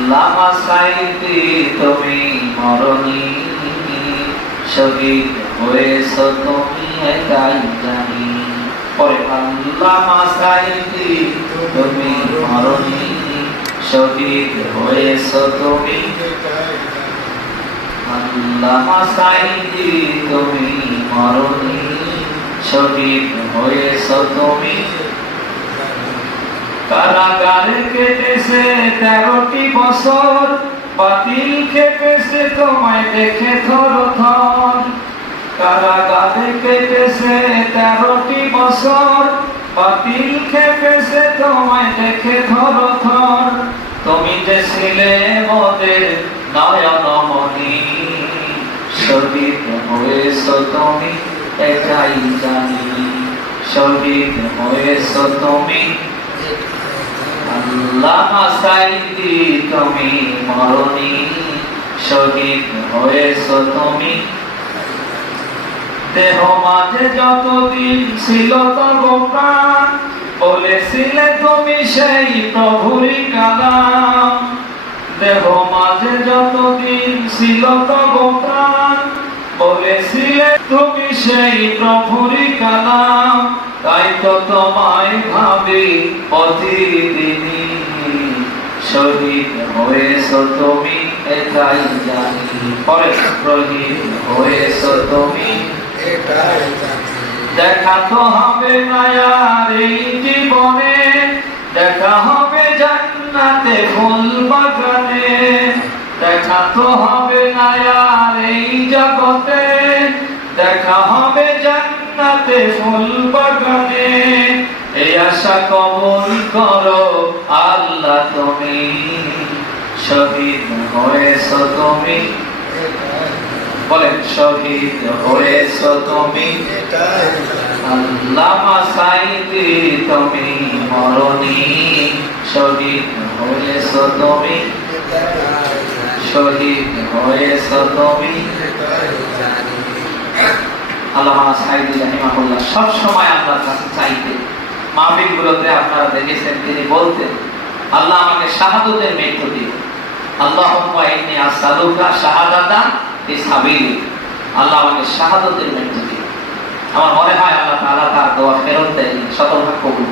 আল্লামা সাঈদী তুমি মরণী, শহীদ হয়েছ তুমি একাই জানি। পরে আল্লামা সাঈদী তুমি মরণী, শহীদ হয়েছ তুমি। আল্লামা সাঈদী তুমি মরণী, শহীদ হয়েছ তুমি। কারাগারে কেটেছে 13টি বছর, বাতিল খেপেছে তোমায় দেখে থর থর। কারাগারে কেটেছে 13টি বছর, বাতিল খেপেছে তোমায় দেখে থর থর। তুমি যে ছিলে মোদের নয়নমণি, শহীদ হয়েছ তুমি একাই জানি। শহীদ হয়েছ তুমি। আল্লামা সাঈদী তুমি মরণী, শহীদ হয়েছ তুমি। দেহ মাঝে যতদিন ছিল তব প্রাণ, বলেছিলে তুমি সেই প্রভুরই কালাম। দেহ মাঝে যতদিন ছিল তব প্রাণ, বলেছিলে তুমি সেই প্রভুরই কালাম। তাই তো তোমায় ভাবি প্রতিদিনই, শহীদ হয়েছ তুমি একাই জানি। পরে শহীদ হয়েছ তুমি একাই জানি। দেখা তো হবে না আর এই জীবনে, দেখা হবে জান্নাতে ফুল বাগানে। দেখা তো হবে না আর এই জগতে, দেখা হবে জান্নাতে ফুল বাগানে। এই আশা কবুল করো আল্লাহ তুমি, শহীদ হয়েছ তুমি। বলেন শহীদ হয়েছ তুমি। আল্লামা সাঈদী তুমি মরণী, শহীদ হয়েছ তুমি। শহীদ হয়েছ তুমি। আল্লামা সাঈদী রাহিমাহুল্লাহ সব সময় আল্লাহর কাছে চাইতেন। মাহফিলগুলোতে আপনারা দেখেছেন তিনি বলতেন, আল্লাহ আমাকে শাহাদাতের মৃত্যু দিন। আল্লাহুম্মা ইন্নী আসআলুকা শাহাদাতান ফি সাবিলিক। আল্লাহ আমাকে শাহাদাতের মৃত্যু দিন। আমার মনে হয় আল্লাহ তাআলা তার দোয়া ফেরত দেন, শতভাগ কবুল।